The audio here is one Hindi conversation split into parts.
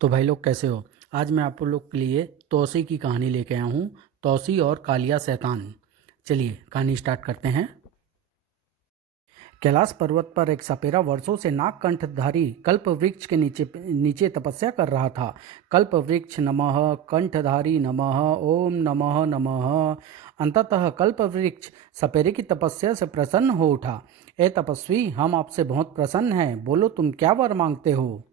तो भाई लोग कैसे हो। आज मैं आप लोग के लिए तौसी की कहानी लेके आया हूँ। तौसी और कालिया शैतान। चलिए कहानी स्टार्ट करते हैं। कैलाश पर्वत पर एक सपेरा वर्षों से नागकंठधारी कल्प वृक्ष के नीचे नीचे तपस्या कर रहा था। कल्प वृक्ष नमः, कंठधारी नमः, ओम नमः नमः। अंततः कल्प वृक्ष सपेरे की तपस्या से प्रसन्न हो उठा। ए तपस्वी, हम आपसे बहुत प्रसन्न हैं, बोलो तुम क्या वर मांगते हो।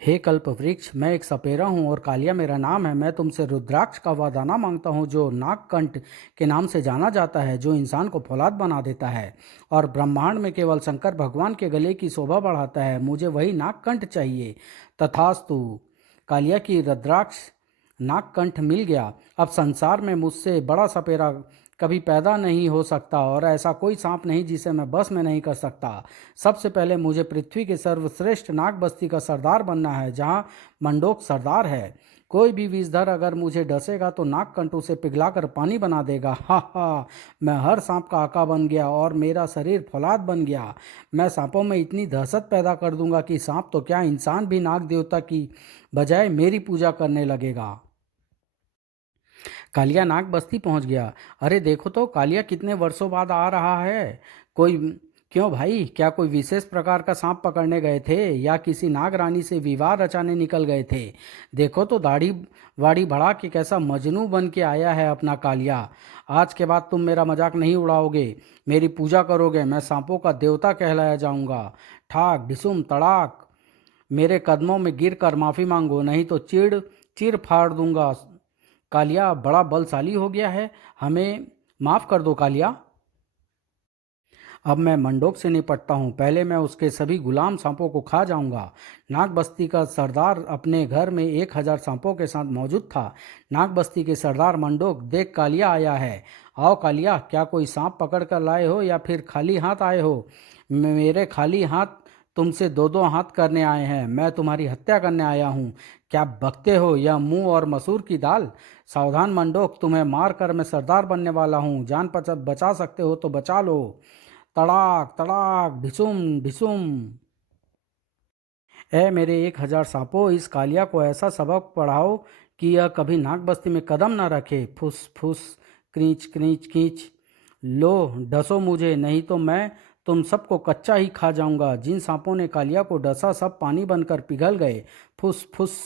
हे कल्प वृक्ष, मैं एक सपेरा हूँ और कालिया मेरा नाम है। मैं तुमसे रुद्राक्ष का वरदाना मांगता हूँ, जो नागकंठ के नाम से जाना जाता है, जो इंसान को फौलाद बना देता है और ब्रह्मांड में केवल शंकर भगवान के गले की शोभा बढ़ाता है। मुझे वही नागकंठ चाहिए। तथास्तु। कालिया की रुद्राक्ष नागकंठ मिल गया। अब संसार में मुझसे बड़ा सपेरा कभी पैदा नहीं हो सकता और ऐसा कोई सांप नहीं जिसे मैं बस में नहीं कर सकता। सबसे पहले मुझे पृथ्वी के सर्वश्रेष्ठ नाग बस्ती का सरदार बनना है, जहाँ मंडोक सरदार है। कोई भी विषधर अगर मुझे डसेगा तो नागकंठ उसे पिघलाकर पानी बना देगा। हा हा। मैं हर सांप का आका बन गया और मेरा शरीर फौलाद बन गया। मैं सांपों में इतनी दहशत पैदा कर दूंगा कि सांप तो क्या, इंसान भी नाग देवता की बजाय मेरी पूजा करने लगेगा। कालिया नाग बस्ती पहुंच गया। अरे देखो तो, कालिया कितने वर्षों बाद आ रहा है। कोई क्यों भाई, क्या कोई विशेष प्रकार का सांप पकड़ने गए थे या किसी नाग रानी से विवाह रचाने निकल गए थे। देखो तो, दाढ़ी वाड़ी बढ़ा के कैसा मजनू बन के आया है अपना कालिया। आज के बाद तुम मेरा मजाक नहीं उड़ाओगे, मेरी पूजा करोगे। मैं सांपों का देवता कहलाया जाऊंगा। ठाक ढिसुम तड़ाक। मेरे कदमों में गिर कर माफ़ी मांगो, नहीं तो चिड़ चिर फाड़ दूंगा। कालिया बड़ा बलशाली हो गया है, हमें माफ़ कर दो कालिया। अब मैं मंडोक से निपटता हूँ। पहले मैं उसके सभी गुलाम सांपों को खा जाऊंगा। नाग बस्ती का सरदार अपने घर में 1,000 सांपों के साथ मौजूद था। नाग बस्ती के सरदार मंडोक, देख कालिया आया है। आओ कालिया, क्या कोई सांप पकड़ कर लाए हो या फिर खाली हाथ आए हो। मेरे खाली हाथ तुमसे दो दो हाथ करने आए हैं। मैं तुम्हारी हत्या करने आया हूँ। क्या बकते हो, यह मुंह और मसूर की दाल। सावधान मंडोक, तुम्हें मार कर मैं सरदार बनने वाला हूँ। जान बचा सकते हो तो बचा लो। तड़ाक तड़ाक ढिसुम ढिसुम। ए मेरे 1,000 सांपों, इस कालिया को ऐसा सबक पढ़ाओ कि यह कभी नाग बस्ती में कदम न रखे। फुस फुस, क्रींच क्रींच खींच। लो डसो मुझे, नहीं तो मैं तुम सबको कच्चा ही खा जाऊंगा। जिन सांपों ने कालिया को डसा सब पानी बनकर पिघल गए। फुस फुस।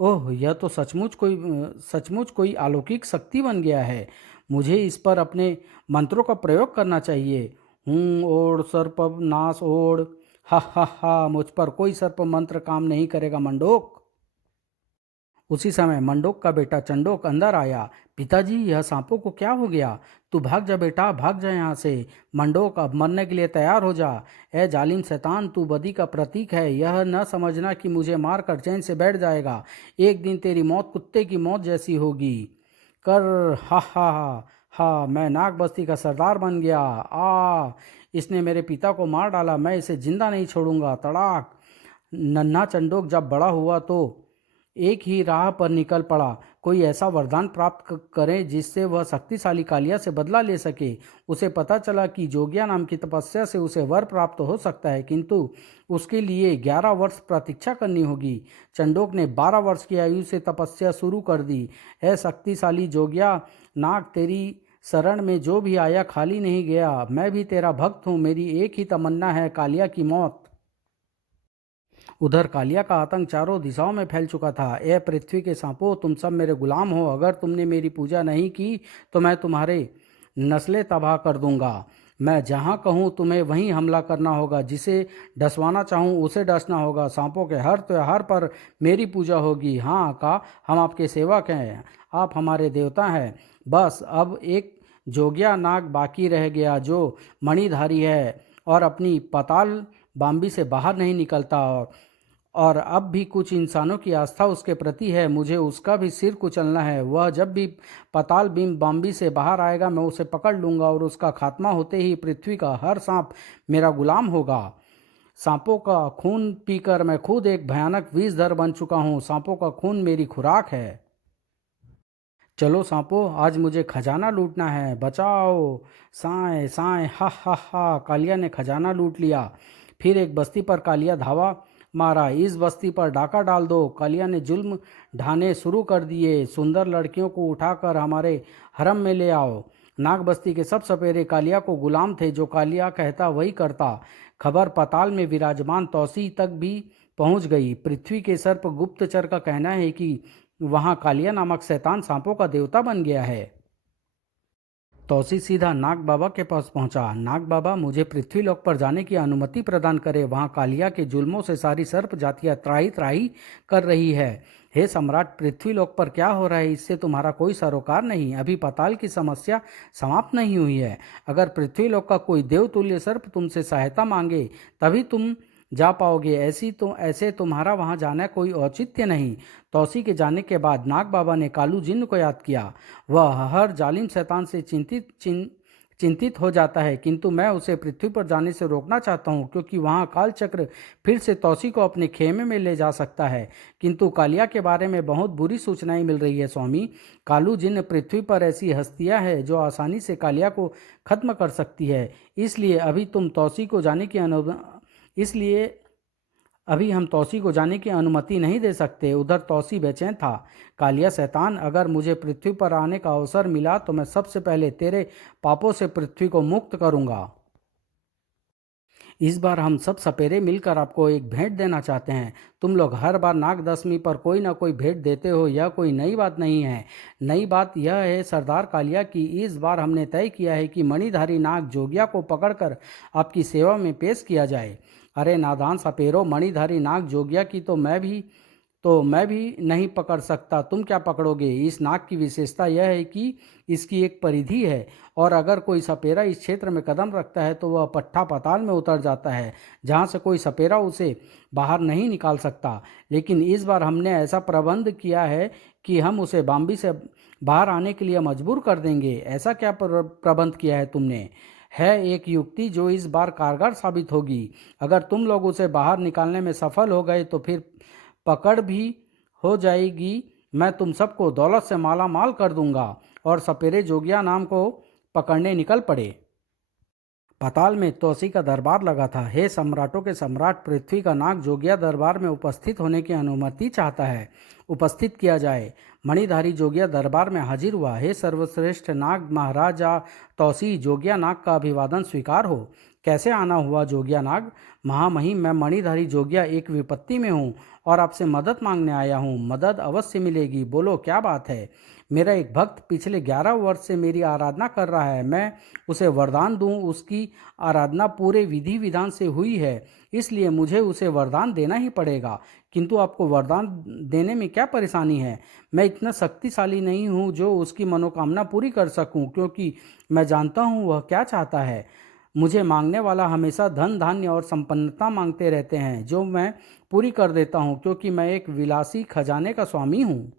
ओह, यह तो सचमुच कोई अलौकिक शक्ति बन गया है। मुझे इस पर अपने मंत्रों का प्रयोग करना चाहिए। ओड़ सर्प नाश ओड़। हा हा हा, मुझ पर कोई सर्प मंत्र काम नहीं करेगा मंडोक। उसी समय मंडोक का बेटा चंडोक अंदर आया। पिताजी, यह सांपों को क्या हो गया। तू भाग जा बेटा, भाग जा यहाँ से। मंडोक, अब मरने के लिए तैयार हो जा। ए जालिम शैतान, तू बदी का प्रतीक है। यह न समझना कि मुझे मार कर चैन से बैठ जाएगा। एक दिन तेरी मौत कुत्ते की मौत जैसी होगी। कर हा हा हा। हा, मैं नाग बस्ती का सरदार बन गया। आ, इसने मेरे पिता को मार डाला, मैं इसे जिंदा नहीं छोड़ूंगा। तड़ाक। नन्हा चंडोक जब बड़ा हुआ तो एक ही राह पर निकल पड़ा। कोई ऐसा वरदान प्राप्त करे जिससे वह शक्तिशाली कालिया से बदला ले सके। उसे पता चला कि जोगिया नाम की तपस्या से उसे वर प्राप्त हो सकता है, किंतु उसके लिए 11 वर्ष प्रतीक्षा करनी होगी। चंडोक ने 12 वर्ष की आयु से तपस्या शुरू कर दी। है शक्तिशाली जोगिया नाग, तेरी शरण में जो भी आया खाली नहीं गया। मैं भी तेरा भक्त हूँ, मेरी एक ही तमन्ना है, कालिया की मौत। उधर कालिया का आतंक चारों दिशाओं में फैल चुका था। ए पृथ्वी के सांपों, तुम सब मेरे गुलाम हो। अगर तुमने मेरी पूजा नहीं की तो मैं तुम्हारे नस्लें तबाह कर दूंगा। मैं जहाँ कहूँ तुम्हें वहीं हमला करना होगा। जिसे डसवाना चाहूँ उसे डसना होगा। सांपों के हर त्योहार पर मेरी पूजा होगी। हाँ का, हम आपके सेवक हैं, आप हमारे देवता हैं। बस अब एक जोगिया नाग बाकी रह गया, जो मणिधारी है और अपनी पाताल बाम्बी से बाहर नहीं निकलता। और अब भी कुछ इंसानों की आस्था उसके प्रति है। मुझे उसका भी सिर कुचलना है। वह जब भी पाताल बीम बाम्बी से बाहर आएगा मैं उसे पकड़ लूंगा और उसका खात्मा होते ही पृथ्वी का हर सांप मेरा गुलाम होगा। सांपों का खून पीकर मैं खुद एक भयानक विषधर बन चुका हूँ। सांपों का खून मेरी खुराक है। चलो सांपों, आज मुझे खजाना लूटना है, बचाओ। साए साए हा हा हा। कालिया ने खजाना लूट लिया। फिर एक बस्ती पर कालिया धावा मारा। इस बस्ती पर डाका डाल दो। कालिया ने जुल्म ढाने शुरू कर दिए। सुंदर लड़कियों को उठाकर हमारे हरम में ले आओ। नाग बस्ती के सब सपेरे कालिया को गुलाम थे। जो कालिया कहता वही करता। खबर पाताल में विराजमान तौसी तक भी पहुंच गई। पृथ्वी के सर्प गुप्तचर का कहना है कि वहां कालिया नामक शैतान सांपों का देवता बन गया है। तौसी सीधा नाग बाबा के पास पहुंचा। नाग बाबा, मुझे पृथ्वीलोक पर जाने की अनुमति प्रदान करें। वहां कालिया के जुल्मों से सारी सर्प जातियां त्राही त्राही कर रही है। हे सम्राट, पृथ्वीलोक पर क्या हो रहा है इससे तुम्हारा कोई सरोकार नहीं। अभी पाताल की समस्या समाप्त नहीं हुई है। अगर पृथ्वीलोक का कोई देवतुल्य सर्प तुमसे सहायता मांगे तभी तुम जा पाओगे। ऐसे तुम्हारा वहां जाना कोई औचित्य नहीं। तौसी के जाने के बाद नाग बाबा ने कालू जिन्न को याद किया। वह हर जालिम शैतान से चिंतित हो जाता है, किंतु मैं उसे पृथ्वी पर जाने से रोकना चाहता हूँ, क्योंकि वहाँ काल चक्र फिर से तौसी को अपने खेमे में ले जा सकता है। किंतु कालिया के बारे में बहुत बुरी सूचनाएं मिल रही है स्वामी। कालू जिन्न पृथ्वी पर ऐसी हस्तियां हैं जो आसानी से कालिया को खत्म कर सकती है। इसलिए अभी हम तौसी को जाने की अनुमति नहीं दे सकते। उधर तौसी बेचैन था। कालिया शैतान, अगर मुझे पृथ्वी पर आने का अवसर मिला तो मैं सबसे पहले तेरे पापों से पृथ्वी को मुक्त करूंगा। इस बार हम सब सपेरे मिलकर आपको एक भेंट देना चाहते हैं। तुम लोग हर बार नाग दशमी पर कोई ना कोई भेंट देते हो, यह कोई नई बात नहीं है। नई बात यह है सरदार कालिया की इस बार हमने तय किया है कि मणिधारी नाग जोगिया को पकड़कर आपकी सेवा में पेश किया जाए। अरे नादान सपेरो, मणिधारी नाग जोगिया की तो मैं भी नहीं पकड़ सकता। तुम क्या पकड़ोगे? इस नाग की विशेषता यह है कि इसकी एक परिधि है, और अगर कोई सपेरा इस क्षेत्र में कदम रखता है तो वह पट्टा पाताल में उतर जाता है, जहाँ से कोई सपेरा उसे बाहर नहीं निकाल सकता। लेकिन इस बार हमने ऐसा प्रबंध किया है कि हम उसे बाम्बी से बाहर आने के लिए मजबूर कर देंगे। ऐसा क्या प्रबंध किया है तुमने? है एक युक्ति जो इस बार कारगर साबित होगी। अगर तुम लोग उसे बाहर निकालने में सफल हो गए तो फिर पकड़ भी हो जाएगी। मैं तुम सबको दौलत से माला माल कर दूंगा। और सपेरे जोगिया नाम को पकड़ने निकल पड़े। पाताल में तौसी का दरबार लगा था। हे सम्राटों के सम्राट, पृथ्वी का नाग जोगिया दरबार में उपस्थित होने की अनुमति चाहता है। उपस्थित किया जाए। मणिधारी जोगिया दरबार में हाजिर हुआ। हे सर्वश्रेष्ठ नाग महाराजा तौसी, जोगिया नाग का अभिवादन स्वीकार हो। कैसे आना हुआ जोगिया नाग? महामहिम, मैं मणिधारी जोगिया एक विपत्ति में हूँ और आपसे मदद मांगने आया हूँ। मदद अवश्य मिलेगी। बोलो क्या बात है? मेरा एक भक्त पिछले 11 वर्ष से मेरी आराधना कर रहा है। मैं उसे वरदान दूं, उसकी आराधना पूरे विधि विधान से हुई है, इसलिए मुझे उसे वरदान देना ही पड़ेगा। किंतु आपको वरदान देने में क्या परेशानी है? मैं इतना शक्तिशाली नहीं हूँ जो उसकी मनोकामना पूरी कर सकूँ, क्योंकि मैं जानता हूँ वह क्या चाहता है। मुझे मांगने वाला हमेशा धन धान्य और संपन्नता मांगते रहते हैं, जो मैं पूरी कर देता हूँ, क्योंकि मैं एक विलासी खजाने का स्वामी हूँ।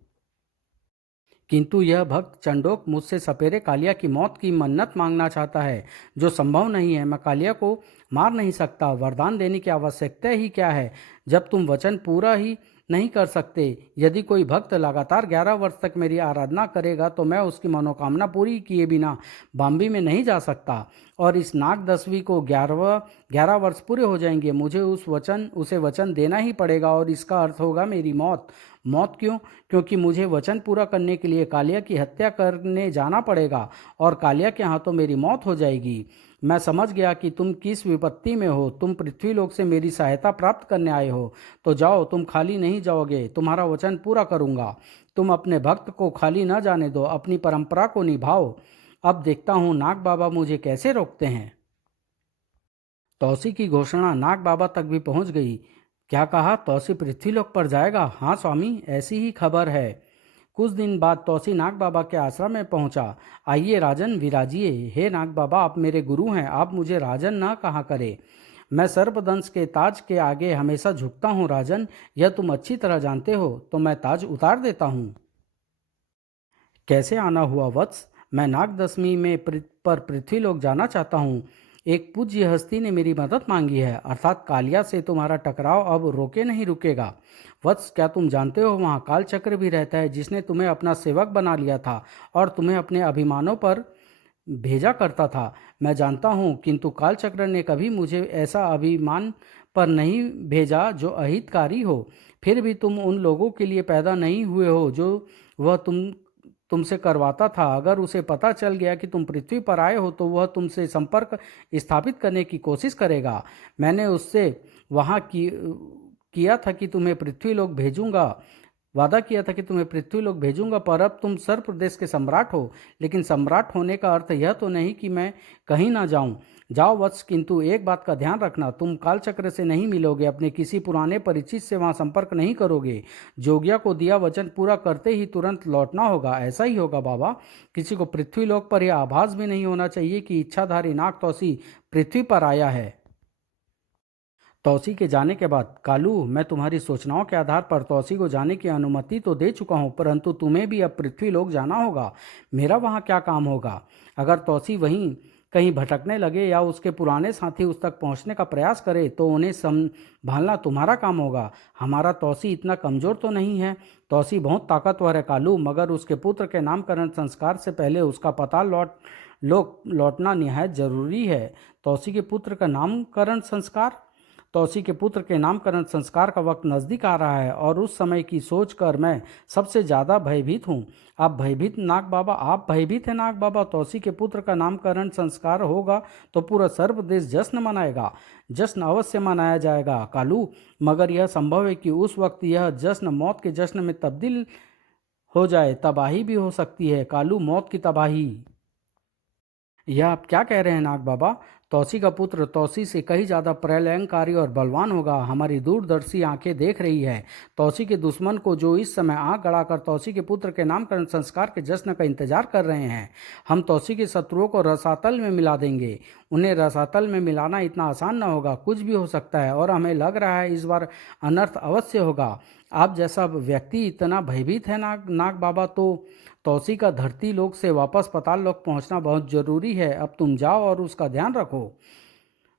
किंतु यह भक्त चंडोक मुझसे सपेरे कालिया की मौत की मन्नत मांगना चाहता है, जो संभव नहीं है। मैं कालिया को मार नहीं सकता। वरदान देने की आवश्यकता ही क्या है जब तुम वचन पूरा ही नहीं कर सकते? यदि कोई भक्त लगातार 11 वर्ष तक मेरी आराधना करेगा तो मैं उसकी मनोकामना पूरी किए बिना बाम्बी में नहीं जा सकता। और इस नाग दसवीं को 11 वर्ष पूरे हो जाएंगे। मुझे उसे वचन देना ही पड़ेगा, और इसका अर्थ होगा मेरी मौत। मौत क्यों? क्योंकि मुझे वचन पूरा करने के लिए कालिया की हत्या करने जाना पड़ेगा, और कालिया के हाथों मेरी मौत हो जाएगी। मैं समझ गया कि तुम किस विपत्ति में हो। तुम पृथ्वीलोक से मेरी सहायता प्राप्त करने आए हो, तो जाओ, तुम खाली नहीं जाओगे। तुम्हारा वचन पूरा करूंगा। तुम अपने भक्त को खाली न जाने दो, अपनी परंपरा को निभाओ। अब देखता हूँ नाग बाबा मुझे कैसे रोकते हैं। तौसी की घोषणा नाग बाबा तक भी पहुंच गई। क्या कहा? तौसी पृथ्वीलोक पर जाएगा? हाँ स्वामी, ऐसी ही खबर है। कुछ दिन बाद तौसी नाग बाबा के आश्रम में पहुंचा। आइए राजन, विराजिए। हे नाग बाबा, आप मेरे गुरु हैं, आप मुझे राजन ना कहा करें। मैं सर्पदंश के ताज के आगे हमेशा झुकता हूँ राजन, यह तुम अच्छी तरह जानते हो। तो मैं ताज उतार देता हूँ। कैसे आना हुआ वत्स? मैं नाग दशमी में पर पृथ्वीलोक जाना चाहता हूँ। एक पूज्य हस्ती ने मेरी मदद मांगी है, अर्थात कालिया से तुम्हारा टकराव अब रोके नहीं रुकेगा। वत्स, क्या तुम जानते हो वहाँ काल चक्र भी रहता है, जिसने तुम्हें अपना सेवक बना लिया था और तुम्हें अपने अभिमानों पर भेजा करता था। मैं जानता हूँ, किंतु काल चक्र ने कभी मुझे ऐसा अभिमान पर नहीं भेजा जो अहितकारी हो। फिर भी तुम उन लोगों के लिए पैदा नहीं हुए हो जो वह तुमसे करवाता था। अगर उसे पता चल गया कि तुम पृथ्वी पर आए हो तो वह तुमसे संपर्क स्थापित करने की कोशिश करेगा। मैंने उससे वहाँ किया था कि तुम्हें पृथ्वीलोक भेजूंगा, वादा किया था कि तुम्हें पृथ्वीलोक भेजूंगा, पर अब तुम सर्प प्रदेश के सम्राट हो। लेकिन सम्राट होने का अर्थ यह तो नहीं कि मैं कहीं ना जाऊं। जाओ वत्स, किंतु एक बात का ध्यान रखना, तुम कालचक्र से नहीं मिलोगे, अपने किसी पुराने परिचित से वहां संपर्क नहीं करोगे। जोगिया को दिया वचन पूरा करते ही तुरंत लौटना होगा। ऐसा ही होगा बाबा। किसी को पृथ्वीलोक पर यह आभास भी नहीं होना चाहिए कि इच्छाधारी नाग तौसी पृथ्वी पर आया है। तौसी के जाने के बाद, कालू, मैं तुम्हारी सूचनाओं के आधार पर तौसी को जाने की अनुमति तो दे चुका हूँ, परंतु तुम्हें भी अब पृथ्वीलोक जाना होगा। मेरा वहाँ क्या काम होगा? अगर तौसी वहीं कहीं भटकने लगे या उसके पुराने साथी उस तक पहुँचने का प्रयास करे तो उन्हें संभालना तुम्हारा काम होगा। हमारा तौसी इतना कमज़ोर तो नहीं है। तौसी बहुत ताकतवर है कालू, मगर उसके पुत्र के नामकरण संस्कार से पहले उसका पता लौटना निहायत जरूरी है। तौसी के पुत्र का नामकरण संस्कार? तौसी के पुत्र के नामकरण संस्कार का वक्त नज़दीक आ रहा है और उस समय की सोचकर मैं सबसे ज़्यादा भयभीत हूँ। आप भयभीत नाग बाबा, आप भयभीत हैं नाग बाबा। तौसी के पुत्र का नामकरण संस्कार होगा तो पूरा सर्व देश जश्न मनाएगा। जश्न अवश्य मनाया जाएगा कालू, मगर यह संभव है कि उस वक्त यह जश्न मौत के जश्न में तब्दील हो जाए। तबाही भी हो सकती है कालू, मौत की तबाही। यह आप क्या कह रहे हैं नाग बाबा? तौसी का पुत्र तौसी से कहीं ज़्यादा प्रलयंकारी और बलवान होगा। हमारी दूरदर्शी आंखें देख रही है तौसी के दुश्मन को, जो इस समय आंख गड़ाकर तौसी के पुत्र के नामकरण संस्कार के जश्न का इंतजार कर रहे हैं। हम तौसी के शत्रुओं को रसातल में मिला देंगे। उन्हें रसातल में मिलाना इतना आसान न होगा, कुछ भी हो सकता है, और हमें लग रहा है इस बार अनर्थ अवश्य होगा। आप जैसा व्यक्ति इतना भयभीत है नाग बाबा, तो तौसी का धरती लोक से वापस पाताल लोक पहुंचना बहुत जरूरी है। अब तुम जाओ और उसका ध्यान रखो।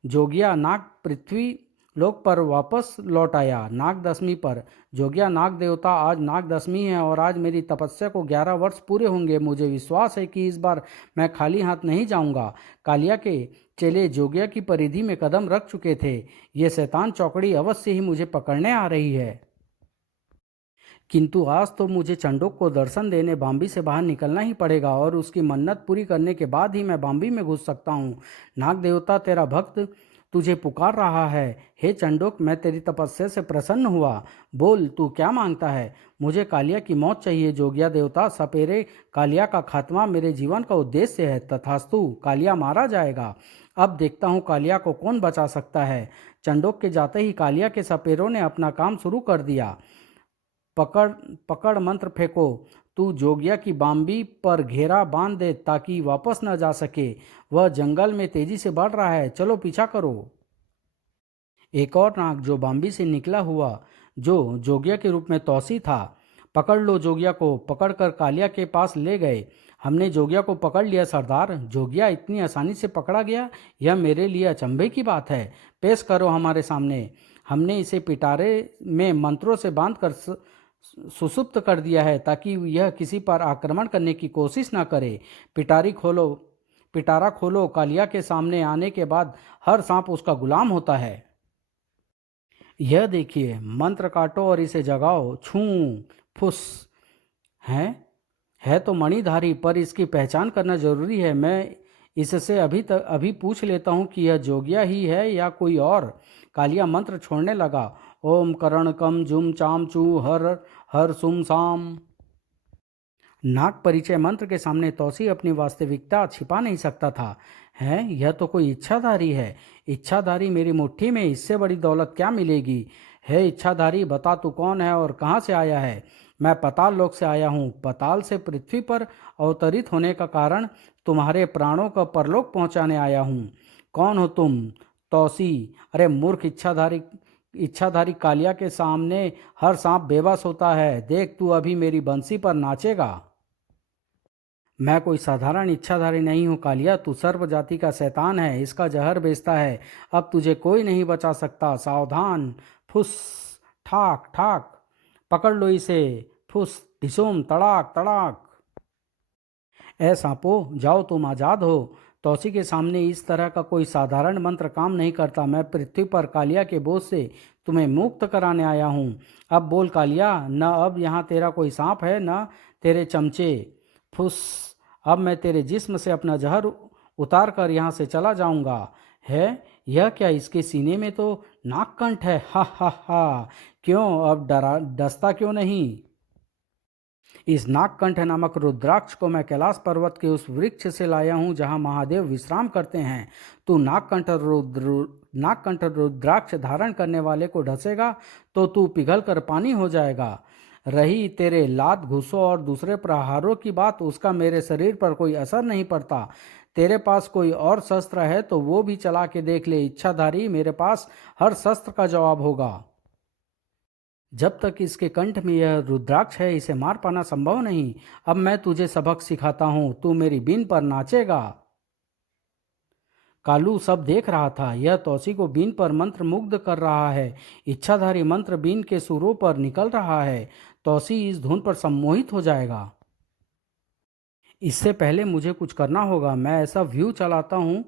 जोगिया नाग पृथ्वी लोक पर वापस लौट आया नाग दशमी पर। जोगिया नाग देवता, आज नाग दशमी है और आज मेरी तपस्या को 11 वर्ष पूरे होंगे। मुझे विश्वास है कि इस बार मैं खाली हाथ नहीं जाऊंगा। कालिया के चेले जोगिया की परिधि में कदम रख चुके थे। ये शैतान चौकड़ी अवश्य ही मुझे पकड़ने आ रही है। किंतु आज तो मुझे चंडोक को दर्शन देने बाम्बी से बाहर निकलना ही पड़ेगा और उसकी मन्नत पूरी करने के बाद ही मैं बाम्बी में घुस सकता हूँ। नाग देवता, तेरा भक्त तुझे पुकार रहा है। हे चंडोक, मैं तेरी तपस्या से प्रसन्न हुआ। बोल, तू क्या मांगता है? मुझे कालिया की मौत चाहिए जोगिया देवता। सपेरे कालिया का खात्मा मेरे जीवन का उद्देश्य है। तथास्तु, कालिया मारा जाएगा। अब देखता हूँ कालिया को कौन बचा सकता है। चंडोक के जाते ही कालिया के सपेरों ने अपना काम शुरू कर दिया। पकड़ पकड़ मंत्र फेंको। तू जोगिया की बाम्बी पर घेरा बांध दे ताकि वापस न जा सके। वह जंगल में तेजी से बढ़ रहा है, चलो पीछा करो। एक और नाग जो बाम्बी से निकला हुआ, जो जोगिया के रूप में तौसी था। पकड़ लो जोगिया को। पकड़कर कालिया के पास ले गए। हमने जोगिया को पकड़ लिया सरदार। जोगिया इतनी आसानी से पकड़ा गया, यह मेरे लिए अचंभे की बात है। पेश करो हमारे सामने। हमने इसे पिटारे में मंत्रों से बांधकर सुसुप्त कर दिया है ताकि यह किसी पर आक्रमण करने की कोशिश न करे। पिटारा खोलो। कालिया के सामने आने के बाद हर सांप उसका गुलाम होता है। यह देखिए, मंत्र काटो और इसे जगाओ। छू फुस। है तो मणिधारी, पर इसकी पहचान करना जरूरी है। मैं इससे अभी पूछ लेता हूँ कि यह जोगिया ही है या कोई और। कालिया मंत्र छोड़ने लगा। ओम करणकम जुम चाम चू हर हर सुम साम। नाग परिचय मंत्र के सामने तौसी अपनी वास्तविकता छिपा नहीं सकता था। यह तो कोई इच्छाधारी है। इच्छाधारी मेरी मुट्ठी में, इससे बड़ी दौलत क्या मिलेगी? है इच्छाधारी, बता तू कौन है और कहाँ से आया है? मैं पाताल लोक से आया हूँ। पाताल से पृथ्वी पर अवतरित होने का कारण तुम्हारे प्राणों का परलोक पहुँचाने आया हूँ। कौन हो तुम? तौसी। अरे मूर्ख इच्छाधारी, कालिया के सामने हर सांप बेबस होता है। देख, तू अभी मेरी बंसी पर नाचेगा। मैं कोई साधारण इच्छाधारी नहीं हूँ कालिया, तू सर्व जाति का शैतान है, इसका जहर बेचता है। अब तुझे कोई नहीं बचा सकता। सावधान। फुस ठाक ठाक। पकड़ लो इसे। फुस ढिसुम तड़ाक तड़ाक। ए सांपो, जाओ, तुम आज़ाद हो। तौसी के सामने इस तरह का कोई साधारण मंत्र काम नहीं करता। मैं पृथ्वी पर कालिया के बोझ से तुम्हें मुक्त कराने आया हूँ। अब बोल कालिया, न अब यहाँ तेरा कोई सांप है न तेरे चमचे। फुस, अब मैं तेरे जिस्म से अपना जहर उतार कर यहाँ से चला जाऊँगा। है यह क्या? इसके सीने में तो नागकंठ है। हा हा हा। क्यों अब डरा डसता क्यों नहीं? इस नागकंठ नामक रुद्राक्ष को मैं कैलाश पर्वत के उस वृक्ष से लाया हूँ जहाँ महादेव विश्राम करते हैं। तू नागकंठ रुद्राक्ष धारण करने वाले को ढसेगा तो तू पिघल कर पानी हो जाएगा। रही तेरे लात घूसों और दूसरे प्रहारों की बात, उसका मेरे शरीर पर कोई असर नहीं पड़ता। तेरे पास कोई और शस्त्र है तो वो भी चला के देख ले इच्छाधारी, मेरे पास हर शस्त्र का जवाब होगा। जब तक इसके कंठ में यह रुद्राक्ष है इसे मार पाना संभव नहीं। अब मैं तुझे सबक सिखाता हूँ, तू मेरी बीन पर नाचेगा। कालू सब देख रहा था। यह तौसी को बीन पर मंत्र मुग्ध कर रहा है। इच्छाधारी मंत्र बीन के सुरों पर निकल रहा है। तौसी इस धुन पर सम्मोहित हो जाएगा। इससे पहले मुझे कुछ करना होगा। मैं ऐसा व्यू चलाता हूँ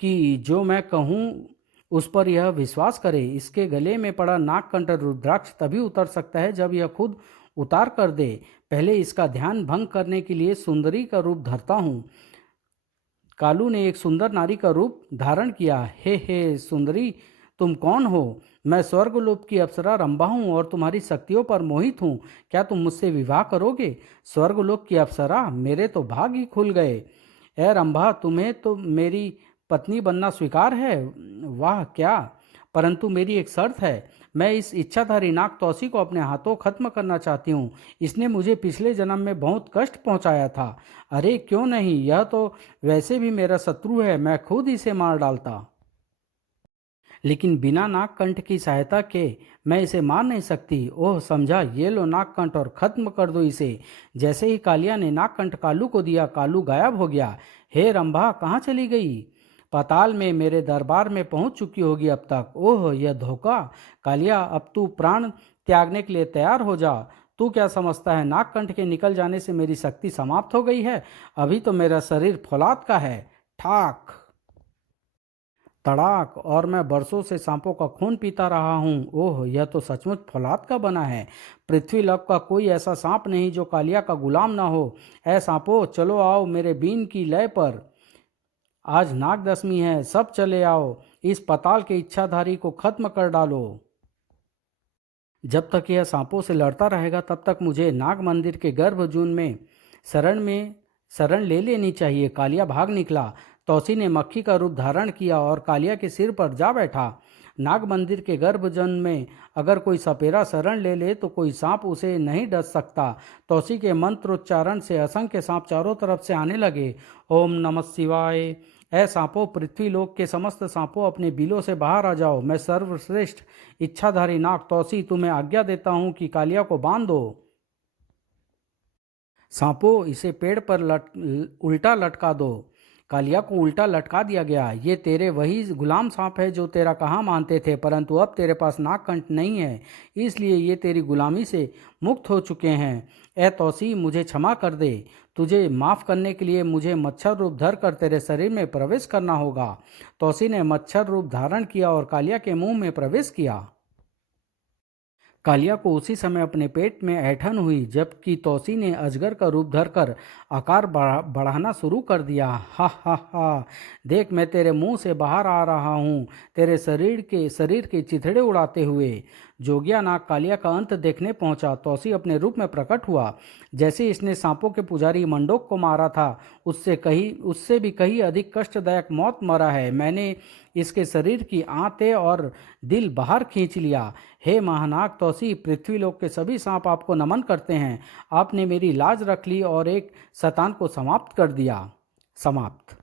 कि जो मैं कहूँ उस पर यह विश्वास करे। इसके गले में पड़ा नागकंठ रुद्राक्ष तभी उतर सकता है जब यह खुद उतार कर दे। पहले इसका ध्यान भंग करने के लिए सुंदरी का रूप धरता हूँ। कालू ने एक सुंदर नारी का रूप धारण किया। हे सुंदरी, तुम कौन हो? मैं स्वर्गलोक की अप्सरा रंभा हूँ और तुम्हारी शक्तियों पर मोहित हूँ। क्या तुम मुझसे विवाह करोगे? स्वर्गलोक की अप्सरा, मेरे तो भाग ही खुल गए। ए रंभा, तुम्हें तो मेरी पत्नी बनना स्वीकार है? वाह क्या! परंतु मेरी एक शर्त है। मैं इस इच्छाधारी नाग तौसी को अपने हाथों खत्म करना चाहती हूँ। इसने मुझे पिछले जन्म में बहुत कष्ट पहुँचाया था। अरे क्यों नहीं, यह तो वैसे भी मेरा शत्रु है, मैं खुद इसे मार डालता। लेकिन बिना नागकंठ की सहायता के मैं इसे मार नहीं सकती। ओह समझा, ये लो नागकंठ और खत्म कर दो इसे। जैसे ही कालिया ने नागकंठ कालू को दिया, कालू गायब हो गया। हे रंभा, कहाँ चली गई? पाताल में मेरे दरबार में पहुंच चुकी होगी अब तक। ओह यह धोखा! कालिया, अब तू प्राण त्यागने के लिए तैयार हो जा। तू क्या समझता है नागकंठ के निकल जाने से मेरी शक्ति समाप्त हो गई है? अभी तो मेरा शरीर फौलाद का है। ठाक तड़ाक, और मैं बरसों से सांपों का खून पीता रहा हूँ। ओह यह तो सचमुच फौलाद का बना है। पृथ्वी लोक का कोई ऐसा सांप नहीं जो कालिया का गुलाम ना हो। ऐ सांपों, चलो आओ मेरे बीन की लय पर। आज नाग दशमी है, सब चले आओ, इस पताल के इच्छाधारी को खत्म कर डालो। जब तक यह सांपों से लड़ता रहेगा तब तक मुझे नाग मंदिर के गर्भजून में शरण ले लेनी चाहिए। कालिया भाग निकला। तौसी ने मक्खी का रूप धारण किया और कालिया के सिर पर जा बैठा। नाग मंदिर के गर्भजन में अगर कोई सपेरा शरण ले ले तो कोई सांप उसे नहीं डस सकता। तौसी के मंत्रोच्चारण से असंख्य सांप चारों तरफ से आने लगे। ओम नमः शिवाय। ऐ सांपों, पृथ्वी लोक के समस्त सांपों, अपने बिलों से बाहर आ जाओ। मैं सर्वश्रेष्ठ इच्छाधारी नाग तौसी तुम्हें आज्ञा देता हूँ कि कालिया को बांध दो। सांपों, इसे पेड़ पर उल्टा लटका दो। कालिया को उल्टा लटका दिया गया। ये तेरे वही गुलाम सांप है जो तेरा कहाँ मानते थे, परंतु अब तेरे पास नागकंठ नहीं है, इसलिए ये तेरी गुलामी से मुक्त हो चुके हैं। ए तौसी, मुझे क्षमा कर दे। तुझे माफ़ करने के लिए मुझे मच्छर रूप धर कर तेरे शरीर में प्रवेश करना होगा। तौसी ने मच्छर रूप धारण किया और कालिया के मुंह में प्रवेश किया। कालिया को उसी समय अपने पेट में ऐंठन हुई, जबकि तौसी ने अजगर का रूप धरकर आकार बढ़ाना शुरू कर दिया। हा हा हा, देख मैं तेरे मुंह से बाहर आ रहा हूँ, तेरे शरीर के चिथड़े उड़ाते हुए। जोगिया नाग कालिया का अंत देखने पहुंचा। तौसी अपने रूप में प्रकट हुआ। जैसे इसने सांपों के पुजारी मंडोक को मारा था, उससे भी कहीं अधिक कष्टदायक मौत मरा है। मैंने इसके शरीर की आंतें और दिल बाहर खींच लिया। हे महानाग तौसी, पृथ्वीलोक के सभी सांप आपको नमन करते हैं। आपने मेरी लाज रख ली और एक शैतान को समाप्त कर दिया। समाप्त।